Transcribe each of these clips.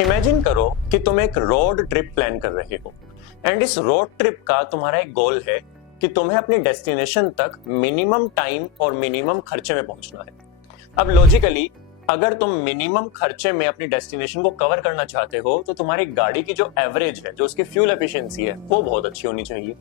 Imagine करो कि तुम एक रोड ट्रिप प्लान कर रहे हो एंड इस रोड ट्रिप का तुम्हारा एक गोल है कि तुम्हें अपनी डेस्टिनेशन तक मिनिमम टाइम और मिनिमम खर्चे में पहुंचना है। अब लॉजिकली अगर तुम मिनिमम खर्चे में अपनी डेस्टिनेशन को कवर करना चाहते हो तो तुम्हारी गाड़ी की जो एवरेज है, जो उसकी फ्यूल एफिशिएंसी है, वो बहुत अच्छी होनी चाहिए।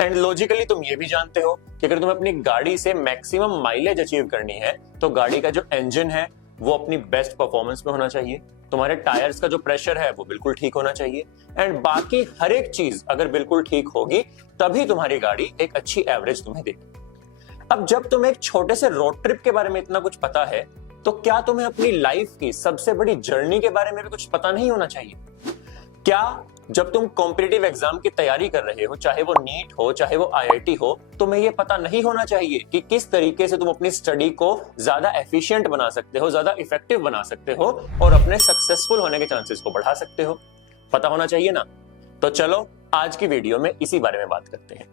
एंड लॉजिकली तुम ये भी जानते हो कि अगर तुम्हें अपनी गाड़ी से मैक्सिमम माइलेज अचीव करनी है तो गाड़ी का जो इंजन है वो अपनी बेस्ट परफॉर्मेंस में होना चाहिए, तुम्हारे टायर्स का जो प्रेशर है वो बिल्कुल ठीक होना चाहिए एंड बाकी हर एक चीज अगर बिल्कुल ठीक होगी तभी तुम्हारी गाड़ी एक अच्छी एवरेज तुम्हें देगी। अब जब तुम्हें एक छोटे से रोड ट्रिप के बारे में इतना कुछ पता है तो क्या तुम्हें अपनी लाइफ की सबसे बड़ी जर्नी के बारे में भी कुछ पता नहीं होना चाहिए? क्या जब तुम कॉम्पिटिटिव एग्जाम की तैयारी कर रहे हो, चाहे वो नीट हो चाहे वो आईआईटी हो, तुम्हें ये पता नहीं होना चाहिए कि किस तरीके से तुम अपनी स्टडी को ज्यादा एफिशिएंट बना सकते हो, ज्यादा इफेक्टिव बना सकते हो और अपने सक्सेसफुल होने के चांसेस को बढ़ा सकते हो? पता होना चाहिए ना। तो चलो आज की वीडियो में इसी बारे में बात करते हैं।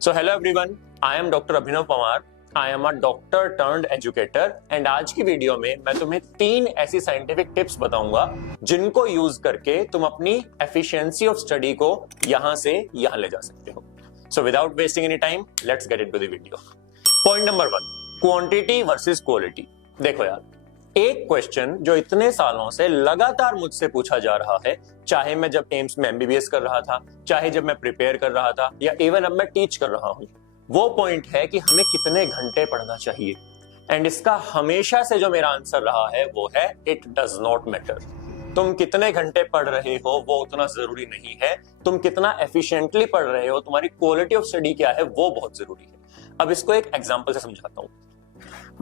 So hello everyone, I am doctor Abhinav Pawar. I am a doctor turned educator and आज की वीडियो में मैं तुम्हें 3 ऐसी साइंटिफिक टिप्स बताऊंगा जिनको यूज करके तुम अपनी एफिशिएंसी ऑफ स्टडी को यहां से यहां ले जा सकते हो। So without wasting any time, let's get into the video. Point number 1, quantity versus quality. देखो यार, एक क्वेश्चन जो इतने सालों से लगातार मुझसे पूछा जा रहा है, चाहे मैं जब एम्स में एमबीबीएस कर रहा था, चाहे जब मैं प्रिपेयर कर रहा था या इवन अब मैं टीच कर रहा हूं, वो पॉइंट है कि हमें कितने घंटे पढ़ना चाहिए। एंड इसका हमेशा से जो मेरा आंसर रहा है वो है इट डज नॉट मैटर। तुम कितने घंटे पढ़ रहे हो वो उतना जरूरी नहीं है, तुम कितना एफिशिएंटली पढ़ रहे हो, तुम्हारी क्वालिटी ऑफ स्टडी क्या है वो बहुत जरूरी है। अब इसको एक एग्जांपल से समझाता हूं।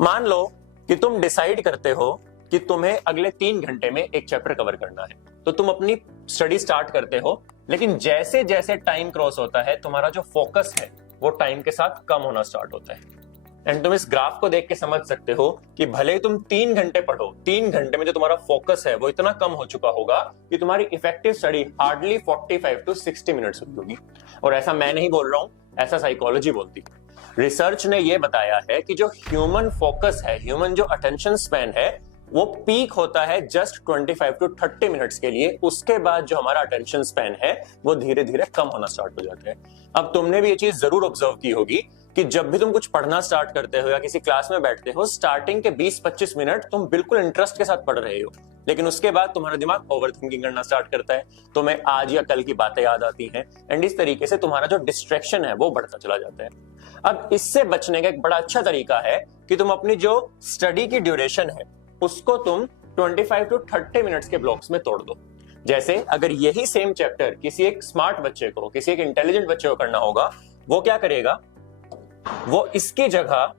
मान लो कि तुम डिसाइड करते हो कि तुम्हें अगले 3 घंटे में एक चैप्टर कवर करना है, तो तुम अपनी स्टडी स्टार्ट करते हो, लेकिन जैसे जैसे टाइम क्रॉस होता है तुम्हारा जो फोकस है वो टाइम के साथ कम होना स्टार्ट होता है। एंड तुम इस ग्राफ को देख के समझ सकते हो कि भले ही तुम 3 घंटे पढ़ो, 3 घंटे में जो तुम्हारा फोकस है वो इतना कम हो चुका होगा कि तुम्हारी effective study hardly 45 to 60 minutes होगी। और ऐसा मैं नहीं बोल रहा हूं, ऐसा साइकोलॉजी बोलती है। रिसर्च ने यह बताया है कि जो ह्यूमन फोकस है, ह्यूमन जो अटेंशन स्पैन है, वो पीक होता है जस्ट 25 to 30 मिनट्स के लिए। उसके बाद जो हमारा अटेंशन स्पैन है वो धीरे धीरे कम होना स्टार्ट हो जाता है। अब तुमने भी ये चीज जरूर ऑब्जर्व की होगी कि जब भी तुम कुछ पढ़ना स्टार्ट करते हो या किसी क्लास में बैठते हो, स्टार्टिंग के 20-25 मिनट तुम बिल्कुल इंटरेस्ट के साथ पढ़ रहे हो, लेकिन उसके बाद तुम्हारा दिमाग ओवर थिंकिंग करना स्टार्ट करता है, तुम्हें आज या कल की बातें याद आती हैं एंड इस तरीके से तुम्हारा जो डिस्ट्रैक्शन है वो बढ़ता चला जाता है। अब इससे बचने का एक बड़ा अच्छा तरीका है कि तुम अपनी जो स्टडी की ड्यूरेशन है उसको तुम 25 to 30 मिनट्स के ब्लॉक्स में तोड़ दो। जैसे अगर यही सेम चैप्टर किसी एक स्मार्ट बच्चे को, किसी एक इंटेलिजेंट बच्चे को करना होगा, वो क्या करेगा? वो इसकी जगह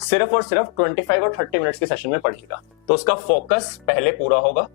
सिर्फ और सिर्फ 25 और 30 मिनट्स के सेशन में पढ़ेगा, तो उसका फोकस पहले पूरा होगा,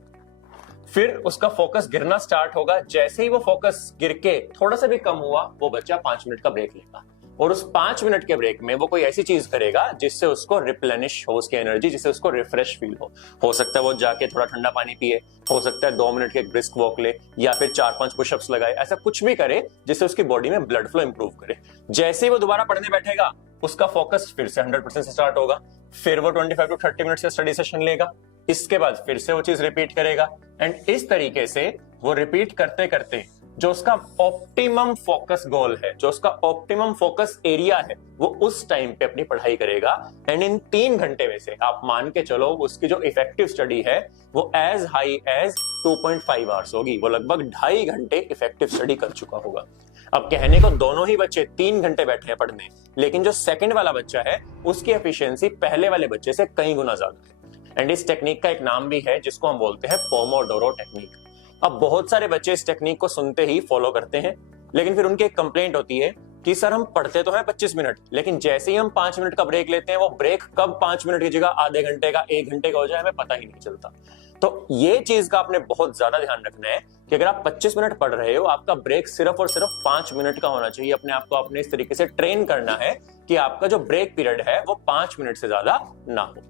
फिर उसका फोकस गिरना स्टार्ट होगा। जैसे ही वो फोकस गिर के थोड़ा सा भी कम हुआ, वो बच्चा 5 मिनट का ब्रेक लेगा और उस 5 मिनट के ब्रेक में वो कोई ऐसी चीज करेगा जिससे उसको रिप्लेनिश हो उसकी एनर्जी, जिससे उसको रिफ्रेश फील हो सकता है वो जाके थोड़ा ठंडा पानी पिए, हो सकता है 2 मिनट के एक ब्रिस्क वॉक ले या फिर 4-5 पुशअप्स लगाए, ऐसा कुछ भी करे जिससे उसकी बॉडी में ब्लड फ्लो इंप्रूव करे। जैसे ही वो दोबारा पढ़ने बैठेगा उसका फोकस फिर से 100% से स्टार्ट होगा, फिर वो 25 to 30 मिनट का स्टडी सेशन लेगा, इसके बाद फिर से वो चीज रिपीट करेगा एंड इस तरीके से वो रिपीट करते करते जो उसका ऑप्टिमम फोकस गोल है, जो उसका ऑप्टिमम फोकस एरिया है, वो उस टाइम पे अपनी पढ़ाई करेगा। एंड इन 3 घंटे में से आप मान के चलो उसकी जो इफेक्टिव स्टडी है वो एज हाई एज 2.5 आवर्स होगी, वो लगभग 2.5 घंटे इफेक्टिव स्टडी कर चुका होगा। अब कहने को दोनों ही बच्चे 3 घंटे बैठे हैं पढ़ने, लेकिन जो सेकंड वाला बच्चा है उसकी एफिशिएंसी पहले वाले बच्चे से कई गुना ज्यादा है। एंड इस टेक्निक का एक नाम भी है जिसको हम बोलते हैं पोमोडोरो टेक्निक। अब बहुत सारे बच्चे इस टेक्निक को सुनते ही फॉलो करते हैं, लेकिन फिर उनकी एक कंप्लेंट होती है कि सर हम पढ़ते तो हैं 25 मिनट, लेकिन जैसे ही हम 5 मिनट का ब्रेक लेते हैं वो ब्रेक कब 5 मिनट की जगह आधे घंटे का, 1 घंटे का हो जाए हमें पता ही नहीं चलता। तो ये चीज का आपने बहुत ज्यादा ध्यान रखना है कि अगर आप 25 मिनट पढ़ रहे हो, आपका ब्रेक सिर्फ और सिर्फ 5 मिनट का होना चाहिए। अपने आप को आपने इस तरीके से ट्रेन करना है कि आपका जो ब्रेक पीरियड है वो 5 मिनट से ज्यादा ना हो।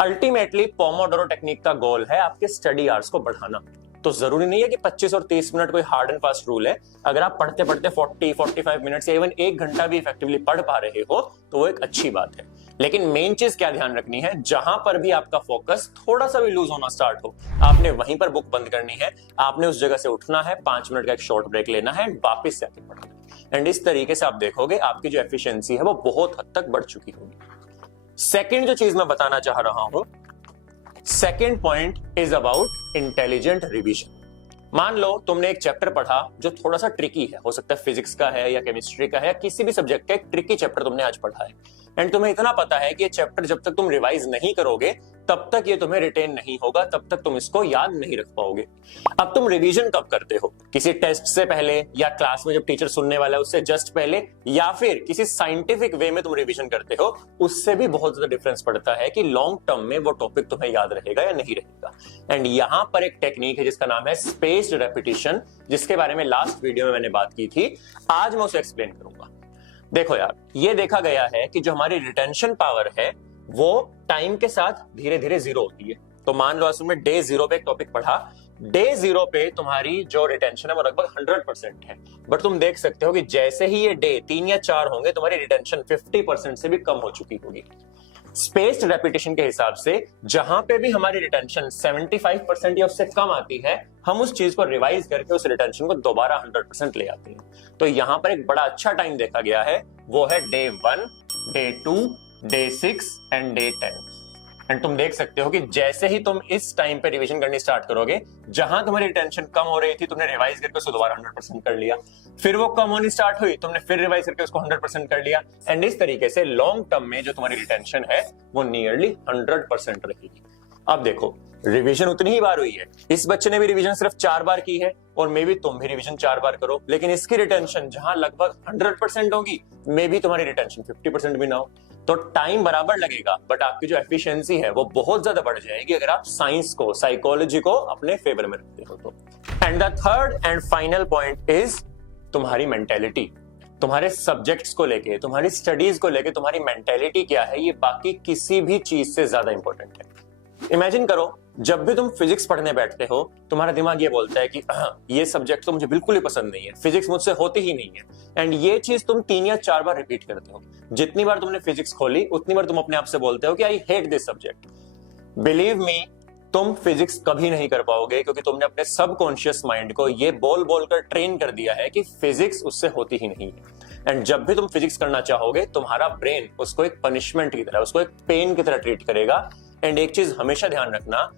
अल्टीमेटली पोमोडोरो टेक्निक का गोल है आपके स्टडी आवर्स को बढ़ाना। तो जरूरी नहीं है कि 25 और 30 मिनट कोई हार्ड एंड फास्ट रूल है। अगर आप पढ़ते पढ़ते 40-45 मिनट से इवन 1 घंटा भी इफेक्टिवली पढ़ पा रहे हो तो वो एक अच्छी बात है। लेकिन मेन चीज क्या ध्यान रखनी है, जहां पर भी आपका फोकस थोड़ा सा भी लूज होना स्टार्ट हो, आपने वहीं पर बुक बंद करनी है, आपने उस जगह से उठना है, 5 मिनट का एक शॉर्ट ब्रेक लेना है, वापस से आके पढ़ना है। एंड इस तरीके से आप देखोगे आपकी जो एफिशिएंसी है वो बहुत हद तक बढ़ चुकी होगी। सेकेंड जो चीज मैं बताना चाह रहा हूं, second point is about intelligent revision. मान लो तुमने एक चैप्टर पढ़ा जो थोड़ा सा ट्रिकी है, हो सकता है फिजिक्स का है या केमिस्ट्री का है या किसी भी सब्जेक्ट का एक ट्रिकी चैप्टर तुमने आज पढ़ा है, एंड तुम्हें इतना पता है कि ये चैप्टर जब तक तुम रिवाइज नहीं करोगे तब तक ये तुम्हें रिटेन नहीं होगा, तब तक तुम इसको याद नहीं रख पाओगे। अब तुम रिवीजन कब करते हो, किसी टेस्ट से पहले या क्लास में जब टीचर सुनने वाला है उससे जस्ट पहले, या फिर किसी साइंटिफिक वे में तुम रिवीजन करते हो, उससे भी बहुत ज्यादा डिफरेंस पड़ता है कि लॉन्ग टर्म में वो टॉपिक तुम्हें याद रहेगा या नहीं रहेगा। एंड यहां पर एक टेक्निक है जिसका नाम है स्पेस्ड रेपिटेशन, जिसके बारे में लास्ट वीडियो में मैंने बात की थी, आज मैं उसे एक्सप्लेन करूंगा। देखो यार, ये देखा गया है कि जो हमारी रिटेंशन पावर है वो टाइम के साथ धीरे धीरे जीरो होती है। तो मान लो तुमने डे 0 पे एक टॉपिक पढ़ा, डे 0 पे तुम्हारी जो रिटेंशन है वो लगभग 100% है, बट तुम देख सकते हो कि जैसे ही ये डे 3 या 4 होंगे तुम्हारी रिटेंशन 50% से भी कम हो चुकी होगी। स्पेस्ड रेपिटेशन के हिसाब से जहां पे भी हमारी रिटेंशन 75% या उससे कम आती है, हम उस चीज को रिवाइज करके उस रिटेंशन को दोबारा 100% ले आते हैं। तो यहां पर एक बड़ा अच्छा टाइम देखा गया है, वो है day 1, day 2, day 6 and day 10। And तुम देख सकते हो कि जैसे ही तुम इस टाइम पे रिवीजन करनी स्टार्ट करोगे, जहां तुम्हारी टेंशन कम हो रही थी तुमने रिवाइज करके उसको दोबारा 100% कर लिया, फिर वो कम होनी स्टार्ट हुई, तुमने फिर रिवाइज करके उसको 100% कर लिया, एंड इस तरीके से लॉन्ग टर्म में जो तुम्हारी रिटेंशन है वो नियरली 100% रहेगी। अब देखो, रिवीजन उतनी ही बार हुई है, इस बच्चे ने भी रिवीजन सिर्फ 4 बार की है, और मे भी तुम भी रिवीजन 4 बार करो, लेकिन इसकी रिटेंशन जहां लगभग 100% होगी, मे भी तुम्हारी रिटेंशन 50% भी ना हो। तो टाइम बराबर लगेगा, बट आपकी जो एफिशिएंसी है वो बहुत ज्यादा बढ़ जाएगी अगर आप साइंस को, साइकोलॉजी को अपने फेवर में रखते हो तो। And the third and final point is तुम्हारी मेंटेलिटी। तुम्हारे सब्जेक्ट्स को लेके, तुम्हारी स्टडीज को लेके तुम्हारी मेंटेलिटी क्या है, ये बाकी किसी भी चीज से ज्यादा इंपॉर्टेंट है। इमेजिन करो, जब भी तुम फिजिक्स पढ़ने बैठते हो, तुम्हारा दिमाग ये बोलता है कि ये सब्जेक्ट तो मुझे बिल्कुल ही पसंद नहीं है, फिजिक्स मुझसे होती ही नहीं है, एंड ये चीज तुम 3 या 4 बार रिपीट करते हो। जितनी बार तुमने फिजिक्स खोली उतनी बार तुम अपने आप से बोलते हो कि I hate this subject. Believe me, तुम फिजिक्स कभी नहीं कर पाओगे, क्योंकि तुमने अपने सबकॉन्शियस माइंड को ये बोल बोलकर ट्रेन कर दिया है कि फिजिक्स उससे होती ही नहीं है। एंड जब भी तुम फिजिक्स करना चाहोगे, तुम्हारा ब्रेन उसको एक पनिशमेंट की तरह, उसको एक पेन की तरह ट्रीट करेगा। एंड एक चीज हमेशा ध्यान रखना,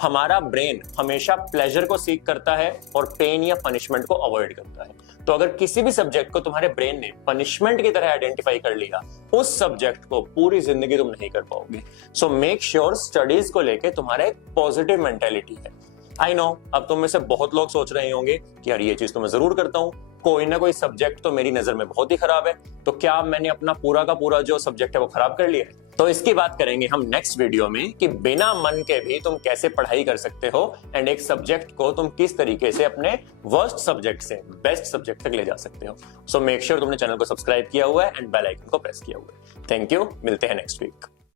हमारा ब्रेन हमेशा प्लेजर को सीख करता है और पेन या पनिशमेंट को अवॉइड करता है। तो अगर किसी भी सब्जेक्ट को तुम्हारे ब्रेन ने पनिशमेंट की तरह आइडेंटिफाई कर लिया, उस सब्जेक्ट को पूरी जिंदगी तुम नहीं कर पाओगे। सो मेक श्योर स्टडीज को लेके तुम्हारा एक पॉजिटिव मेंटेलिटी है। आई नो, अब तुम में से बहुत लोग सोच रहे होंगे कि यार ये चीज तो मैं जरूर करता हूं, कोई ना कोई सब्जेक्ट तो मेरी नजर में बहुत ही खराब है, तो क्या मैंने अपना पूरा का पूरा जो सब्जेक्ट है वो खराब कर लिया है? तो इसकी बात करेंगे हम नेक्स्ट वीडियो में कि बिना मन के भी तुम कैसे पढ़ाई कर सकते हो, एंड एक सब्जेक्ट को तुम किस तरीके से अपने वर्स्ट सब्जेक्ट से बेस्ट सब्जेक्ट तक ले जा सकते हो। सो मेक श्योर तुमने चैनल को सब्सक्राइब किया हुआ है एंड बेल आइकन को प्रेस किया हुआ है। थैंक यू, मिलते हैं नेक्स्ट वीक।